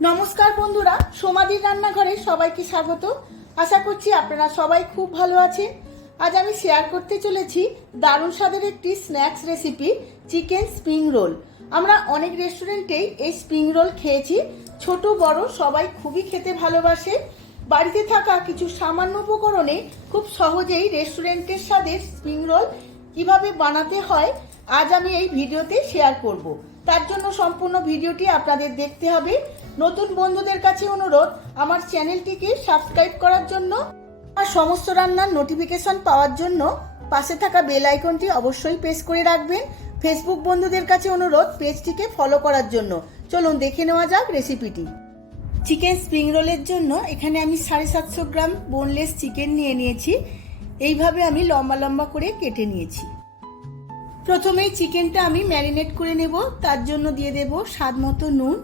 নমস্কার বন্ধুরা, সোমাদির রান্নাঘরে সবাইকে স্বাগত। আশা করছি আপনারা সবাই খুব ভালো আছেন। আজ আমি শেয়ার করতে চলেছি দারুণ স্বাদের একটি snacks recipe, chicken spring roll. আমরা অনেক রেস্টুরেন্টেই এই স্প্রিং রোল খেয়েছি। ছোট বড় সবাই খুবই খেতে ভালোবাসে। বাড়িতে থাকা কিছু সামান্য উপকরণে খুব সহজেই রেস্টুরেন্টের স্বাদের স্প্রিং রোল কিভাবে বানাতে হয় আজ আমি এই ভিডিওতে শেয়ার করব। তার জন্য সম্পূর্ণ ভিডিওটি আপনাদের দেখতে হবে। নতুন বন্ধুদের কাছে অনুরোধ, আমার চ্যানেলটিকে সাবস্ক্রাইব করার জন্য আর সমস্ত রান্নার নোটিফিকেশন পাওয়ার জন্য পাশে থাকা বেল আইকনটি অবশ্যই প্রেস করে রাখবেন। ফেসবুক বন্ধুদের কাছে অনুরোধ, পেজটিকে ফলো করার জন্য। চলুন দেখে নেওয়া যাক রেসিপিটি। চিকেন স্প্রিং রোলের জন্য এখানে আমি 750 গ্রাম বোনলেস চিকেন নিয়ে নিয়েছি। এইভাবে আমি লম্বা লম্বা করে কেটে নিয়েছি। প্রথমেই চিকেনটা আমি ম্যারিনেট করে নেব। তার জন্য দিয়ে দেব স্বাদ মতো নুন,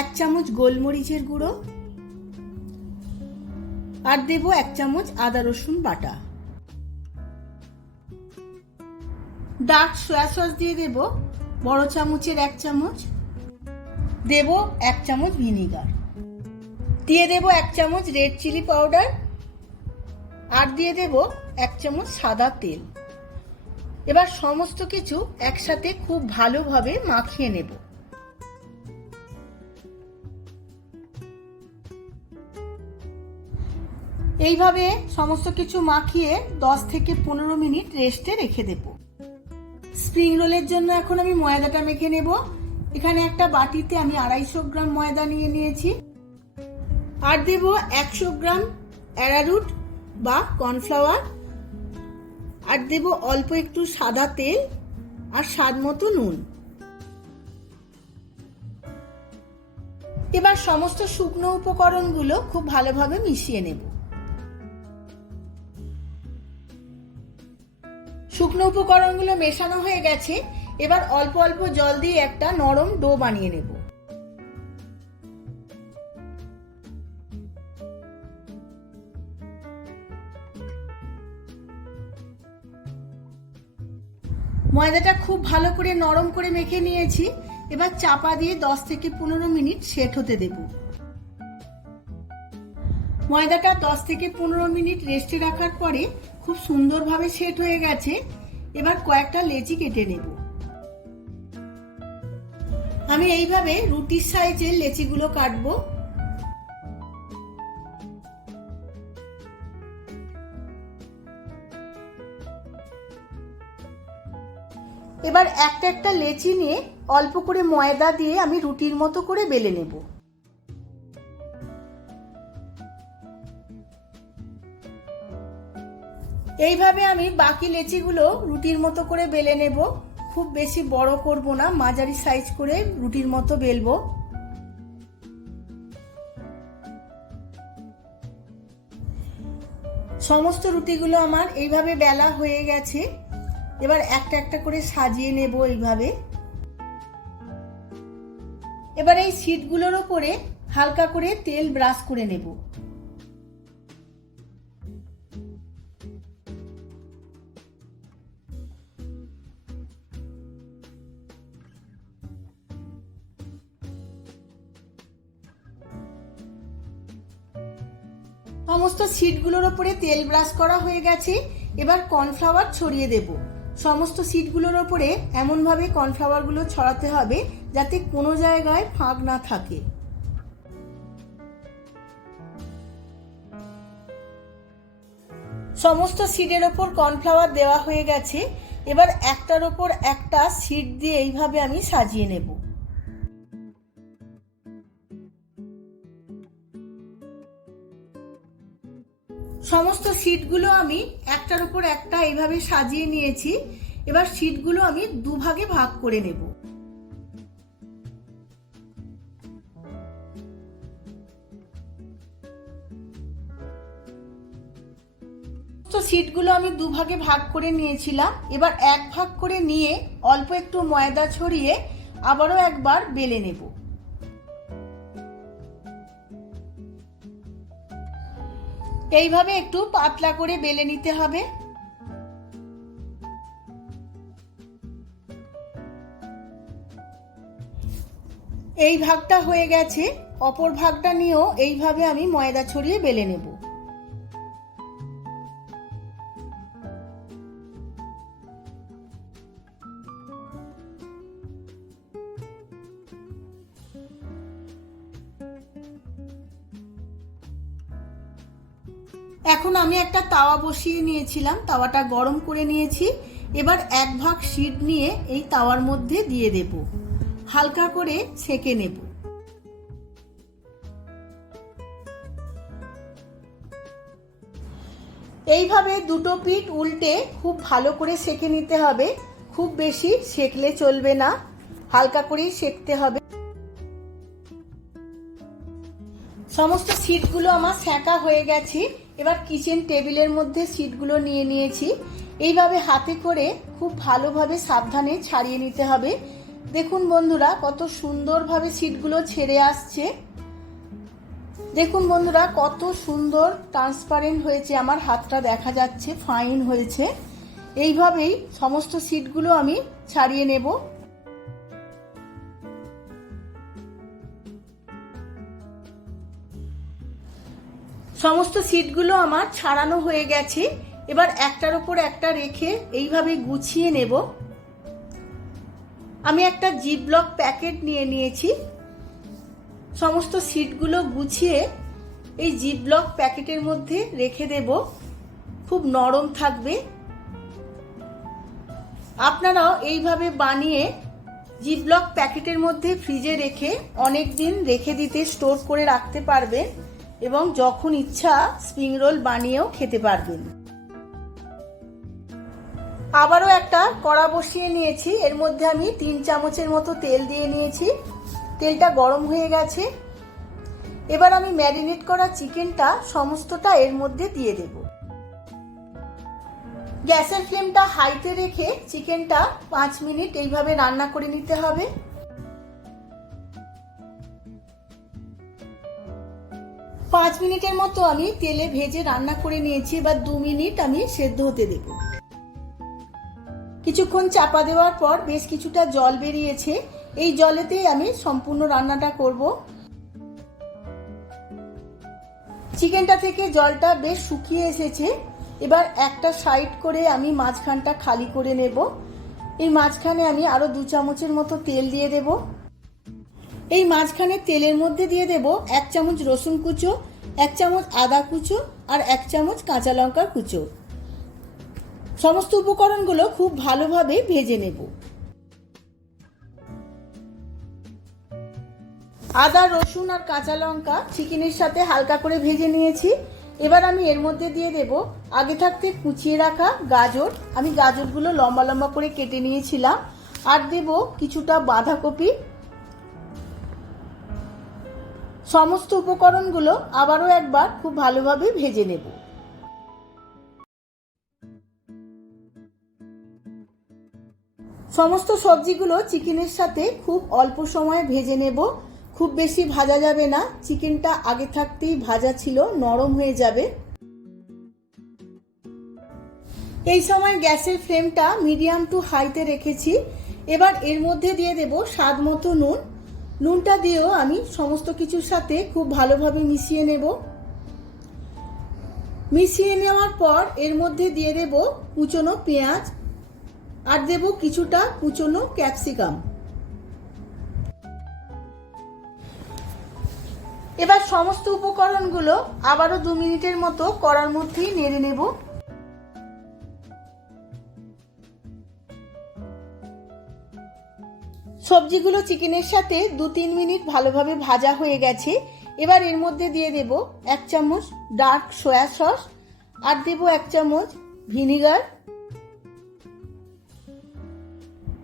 1 চামচ গোলমরিচের গুঁড়ো, আর দেব 1 চামচ আদা রসুন বাটা। ডার্ক সয়া সস দিয়ে দেব বড় চামচের 1 চামচ, দেব 1 চামচ ভিনিগার, দিয়ে দেব 1 চামচ রেড চিলি পাউডার, আর দিয়ে দেব 1 চামচ সাদা তেল। এবার সমস্ত কিছু একসাথে খুব ভালোভাবে মাখিয়ে নেব। এইভাবে সমস্ত কিছু মাখিয়ে 10 থেকে 15 মিনিট রেস্টে রেখে দেব। স্প্রিং রোলের জন্য এখন আমি ময়দাটা মেখে নেব। এখানে একটা বাটিতে আমি 250 গ্রাম ময়দা নিয়ে নিয়েছি, আর দেব 100 গ্রাম অ্যারারুট বা কর্নফ্লাওয়ার, আর দেব অল্প একটু সাদা তেল আর স্বাদ মতো নুন। এবার সমস্ত শুকনো উপকরণগুলো খুব ভালোভাবে মিশিয়ে নেব। শুকনো উপকরণগুলো মেশানো হয়ে গেছে। এবার অল্প অল্প জল দিয়ে একটা নরম ডো বানিয়ে নেব। ময়দাটা খুব ভালো করে নরম করে মেখে নিয়েছি। এবার চাপা দিয়ে 10 থেকে 15 মিনিট সেট হতে দেব। ময়দাটা 10 থেকে 15 মিনিট রেস্টে রাখার পরে খুব সুন্দরভাবে সেট হয়ে গেছে। এবার কয়েকটা লেচি কেটে নেব। আমি এইভাবে রুটির সাইজের লেচিগুলো কাটবো। এবার একটা একটা লেচি নিয়ে অল্প করে ময়দা দিয়ে আমি রুটির মতো করে বেলে নেব। এইভাবে আমি বাকি লেচিগুলো রুটির মতো করে বেলে নেব। খুব বেশি বড় করব না, মাঝারি সাইজ করে রুটির মতো বেলবো। সমস্ত রুটিগুলো আমার এইভাবে বেলা হয়ে গেছে। এবার একটা একটা করে সাজিয়ে নেব এইভাবে। এবার এই শীটগুলোর উপরে হালকা করে তেল ব্রাশ করে নেব। সমস্ত শীটগুলোর উপরে তেল ব্রাশ করা হয়ে গেছে। এবার কর্নফ্লাওয়ার ছড়িয়ে দেব। সমস্ত শীটগুলোর উপরে এমনভাবে কর্নফ্লাওয়ারগুলো ছড়াতে হবে যাতে কোনো জায়গায় ফাঁক না থাকে। সমস্ত শীটের ওপর কর্নফ্লাওয়ার দেওয়া হয়ে গেছে। এবার একটার ওপর একটা শীট দিয়ে এইভাবে আমি সাজিয়ে নেব। সমস্ত শীটগুলো আমি একটার উপর একটা এইভাবে সাজিয়ে নিয়েছি। এবার শীটগুলো আমি দুভাগে ভাগ করে নেব। শীটগুলো আমি দুভাগে ভাগ করে নিয়েছিলাম। এবার এক ভাগ করে নিয়ে অল্প একটু ময়দা ছড়িয়ে আবারও একবার বেলে নেব। এইভাবে একটু পাতলা করে বেলে নিতে হবে। এই ভাগটা হয়ে গেছে। অপর ভাগটা নিয়েও এইভাবে আমি ময়দা ছড়িয়ে বেলে নেব। এখন আমি একটা তাওয়া বসিয়ে নিয়েছিলাম, তাওয়াটা গরম করে নিয়েছি। এবার এক ভাগ শিট নিয়ে এই তাওয়ার মধ্যে দিয়ে দেব, হালকা করে সেঁকে নেব। এইভাবে দুটো পিঠ উল্টে খুব ভালো করে সেঁকে নিতে হবে। খুব বেশি সেঁকলে চলবে না, হালকা করেই সেঁকতে হবে। সমস্ত শিটগুলো আমার সেঁকা হয়ে গেছে। এবার কিচেন টেবিলের মধ্যে শিটগুলো নিয়ে নিয়েছি। এইভাবে হাতে করে খুব ভালোভাবে সাবধানে ছাড়িয়ে নিতে হবে। দেখুন বন্ধুরা, কত সুন্দরভাবে শিটগুলো ছেড়ে আসছে। দেখুন বন্ধুরা, কত সুন্দর ট্রান্সপারেন্ট হয়েছে, আমার হাতটা দেখা যাচ্ছে, ফাইন হয়েছে। এইভাবেই সমস্ত শিটগুলো আমি ছাড়িয়ে নেব। সমস্ত শিটগুলো আমার ছাড়ানো হয়ে গেছে। এবার একটার উপর একটা রেখে এইভাবে গুছিয়ে নেব। আমি একটা জিপলক প্যাকেট নিয়ে নিয়েছি। সমস্ত শিটগুলো গুছিয়ে এই জিপলক প্যাকেটের মধ্যে রেখে দেব, খুব নরম থাকবে। আপনারাও এইভাবে বানিয়ে জিপলক প্যাকেটের মধ্যে ফ্রিজে রেখে অনেক দিন রেখে দিতে, স্টোর করে রাখতে পারবেন এবং যখন ইচ্ছা স্প্রিং রোল বানিয়েও খেতে পারবেন। আবারও একটা কড়া বসিয়ে নিয়েছি, এর মধ্যে আমি 3 চামচের মতো তেল দিয়ে নিয়েছি। তেলটা গরম হয়ে গেছে। এবার আমি ম্যারিনেট করা চিকেনটা সমস্তটা এর মধ্যে দিয়ে দেব। গ্যাসের ফ্লেমটা হাইতে রেখে চিকেনটা 5 মিনিট এইভাবে রান্না করে নিতে হবে। পাঁচ মিনিটের মতো আমি তেলে ভেজে রান্না করে নিয়েছি। এবার 2 মিনিট আমি সেদ্ধ হতে দেব। কিছুক্ষণ চাপা দেওয়ার পর বেশ কিছুটা জল বেরিয়েছে। এই জলেতেই আমি সম্পূর্ণ রান্নাটা করব। চিকেনটা থেকে জলটা বেশ শুকিয়ে এসেছে। এবার একটা সাইড করে আমি মাঝখানটা খালি করে নেব। এই মাঝখানে আমি আরো 2 চামচের মতো তেল দিয়ে দেব। এই মাঝখানে তেলের মধ্যে দিয়ে দেব 1 চামচ রসুন কুচো, 1 চামচ আদা কুচো আর 1 চামচ কাঁচা লঙ্কা কুচো। সমস্ত উপকরণগুলো খুব ভালোভাবে ভেজে নেব। আদা, রসুন আর কাঁচা লঙ্কা চিকেনের সাথে হালকা করে ভেজে নিয়েছি। এবার আমি এর মধ্যে দিয়ে দেব আগে থাকতে কুচিয়ে রাখা গাজর। আমি গাজরগুলো লম্বা লম্বা করে কেটে নিয়েছিলাম। আর দেব কিছুটা বাঁধাকপি। সমস্ত উপকরণগুলো আবারও একবার খুব ভালোভাবে ভেজে নেব। সমস্ত সবজিগুলো চিকেনের সাথে খুব অল্প সময়ে ভেজে নেব। খুব বেশি ভাজা যাবে না, চিকেনটা আগে থাকতেই ভাজা ছিল, নরম হয়ে যাবে। এই সময় গ্যাসের ফ্লেমটা মিডিয়াম টু হাইতে রেখেছি। এবার এর মধ্যে দিয়ে দেব স্বাদ মতো নুন। নুনটা দিয়েও আমি সমস্ত কিছুর সাথে খুব ভালোভাবে মিশিয়ে নেব। মিশিয়ে নেওয়ার পর এর মধ্যে দিয়ে দেব কুচনো পেঁয়াজ আর দেব কিছুটা কুচনো ক্যাপসিকাম। এবার সমস্ত উপকরণগুলো আবারও 2 মিনিটের মতো কড়ার মধ্যেই নেড়ে নেব। সবজিগুলো চিকেনের সাথে 2-3 মিনিট ভালোভাবে ভাজা হয়ে গেছে। এবার এর মধ্যে দিয়ে দেব 1 চামচ ডার্ক সয়া সস আর দেব 1 চামচ ভিনিগার।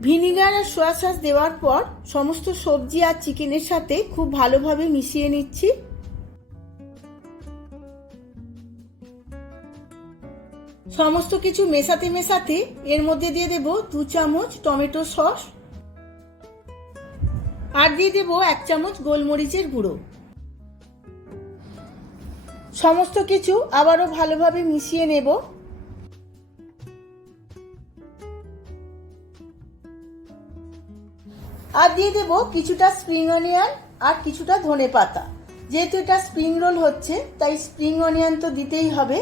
ভিনিগার আর সয়া সস দেওয়ার পর সমস্ত সবজি আর চিকেনের সাথে খুব ভালোভাবে মিশিয়ে নিচ্ছি। সমস্ত কিছু মেশাতে মেশাতে এর মধ্যে দিয়ে দেব 2 চামচ টমেটো সস আর দিয়ে দেব 1 চামচ গোলমরিচের গুঁড়ো। সমস্ত কিছু আবারও ভালোভাবে মিশিয়ে নেব। আর দিয়ে দেব কিছুটা স্প্রিং অনিয়ন আর কিছুটা ধনেপাতা। যেহেতু এটা স্প্রিং রোল হচ্ছে তাই স্প্রিং অনিয়ন তো দিতেই হবে।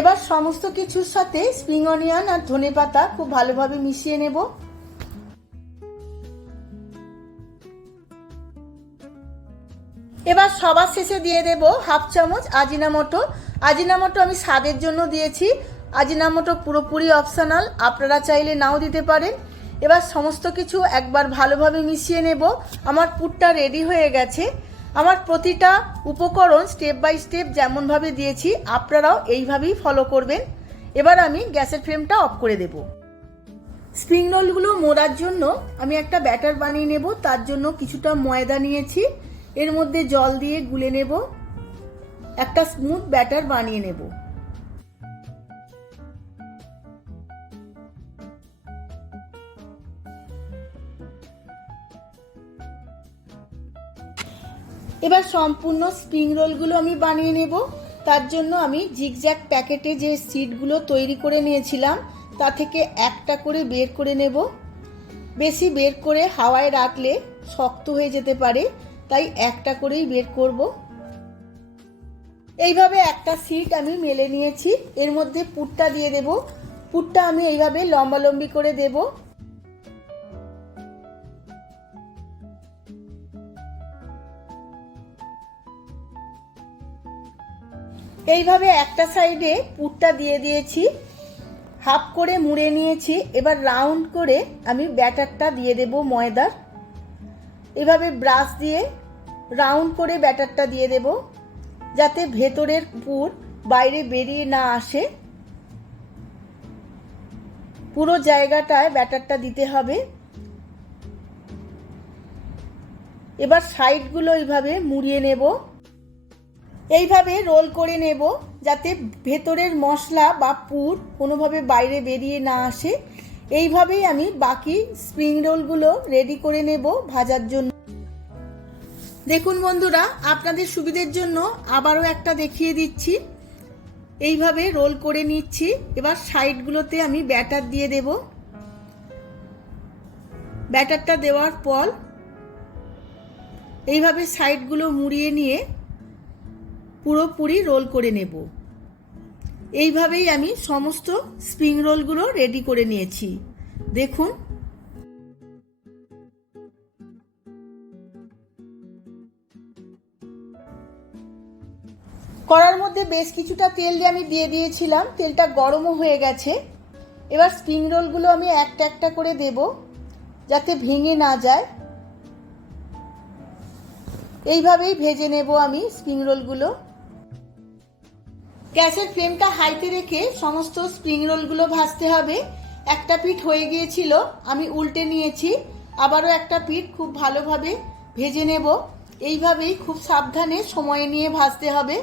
এবার সমস্ত কিছুর সাথে স্প্রিং অনিয়ন আর ধনেপাতা খুব ভালোভাবে মিশিয়ে নেব। এবার সবার শেষে দিয়ে দেব হাফ চামচ আজিনামোটো। আজিনামোটো আমি স্বাদের জন্য দিয়েছি। আজিনামোটো পুরোপুরি অপশনাল, আপনারা চাইলে নাও দিতে পারেন। এবার সমস্ত কিছু একবার ভালোভাবে মিশিয়ে নেব। আমার পুরটা রেডি হয়ে গেছে। আমার প্রতিটা উপকরণ স্টেপ বাই স্টেপ যেমনভাবে দিয়েছি আপনারাও এইভাবেই ফলো করবেন। এবার আমি গ্যাসের ফ্লেমটা অফ করে দেব। স্প্রিং রোলগুলো মোড়ার জন্য আমি একটা ব্যাটার বানিয়ে নেব। তার জন্য কিছুটা ময়দা নিয়েছি, এর মধ্যে জল দিয়ে গুলে নেব, একটা স্মুথ ব্যাটার বানিয়ে নেব। এবার সম্পূর্ণ স্প্রিং রোলগুলো আমি বানিয়ে নেব। তার জন্য আমি জিগজ্যাগ প্যাকেটে যে সিটগুলো তৈরি করে নিয়েছিলাম তা থেকে একটা করে বের করে নেব। বেশি বের করে হাওয়ায় রাখলে শক্ত হয়ে যেতে পারে, তাই একটা করেই বের করব। এইভাবে একটা সিট আমি মেলে নিয়েছি, এর মধ্যে পুরটা দিয়ে দেব। পুরটা আমি এইভাবে লম্বালম্বি করে দেব। এইভাবে একটা সাইডে পুরটা দিয়ে দিয়েছি, হাফ করে মুড়ে নিয়েছি। এবার রাউন্ড করে আমি ব্যাটারটা দিয়ে দেব ময়দার। এভাবে ব্রাশ দিয়ে রাউন্ড করে ব্যাটারটা দিয়ে দেব, যাতে ভেতরের পুর বাইরে বেরিয়ে না আসে। পুরো জায়গাটায় ব্যাটারটা দিতে হবে। এবার সাইডগুলো এইভাবে মুড়িয়ে নেব। এইভাবে রোল করে নেব যাতে ভেতরের মশলা বা পুর কোনোভাবে বাইরে বেরিয়ে না আসে। এইভাবেই আমি বাকি স্প্রিং রোলগুলো রেডি করে নেব ভাজার জন্য। দেখুন বন্ধুরা, আপনাদের সুবিধের জন্য আবারও একটা দেখিয়ে দিচ্ছি। এইভাবে রোল করে নিচ্ছি। এবার সাইডগুলোতে আমি ব্যাটার দিয়ে দেব। ব্যাটারটা দেওয়ার পর এইভাবে সাইডগুলো মুড়িয়ে নিয়ে পুরোপুরি রোল করে নেব। এইভাবেই আমি সমস্ত স্প্রিং রোলগুলো রেডি করে নিয়েছি। দেখুন, কড়ার মধ্যে বেশ কিছুটা তেল দিয়ে আমি দিয়ে দিয়েছিলাম, তেলটা গরমও হয়ে গেছে। এবার স্প্রিং রোলগুলো আমি একটা একটা করে দেব যাতে ভেঙে না যায়। এইভাবেই ভেজে নেব আমি স্প্রিং রোলগুলো। গ্যাসের ফ্লেমটা হাইতে রেখে সমস্ত স্প্রিং রোলগুলো ভাজতে হবে। একটা পিঠ হয়ে গিয়েছিল, আমি উল্টে নিয়েছি। আবারও একটা পিঠ খুব ভালোভাবে ভেজে নেব। এইভাবেই খুব সাবধানে সময় নিয়ে ভাজতে হবে।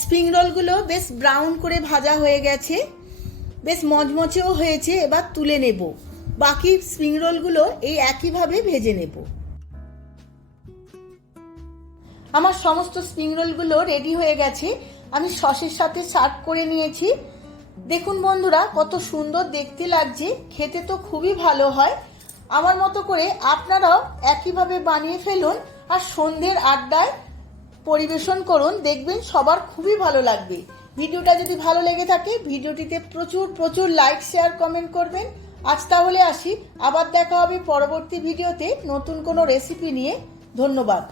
স্প্রিং রোলগুলো বেশ ব্রাউন করে ভাজা হয়ে গেছে, বেশ মচমচেও হয়েছে। এবার তুলে নেব। বাকি স্প্রিং রোলগুলো এই একইভাবে ভেজে নেব। আমার সমস্ত স্প্রিং রোলগুলো রেডি হয়ে গেছে। আমি সসের সাথে সার্ভ করে নিয়েছি। দেখুন বন্ধুরা, কত সুন্দর দেখতে লাগছে, খেতে তো খুবই ভালো হয়। আমার মতো করে আপনারাও একইভাবে বানিয়ে ফেলুন আর সন্ধ্যের আড্ডায় পরিবেশন করুন, দেখবেন সবার খুবই ভালো লাগবে। ভিডিওটা যদি ভালো লেগে থাকে ভিডিওটিতে প্রচুর প্রচুর লাইক, শেয়ার, কমেন্ট করবেন। আজ তাহলে আসি, আবার দেখা হবে পরবর্তী ভিডিওতে নতুন কোনো রেসিপি নিয়ে। ধন্যবাদ।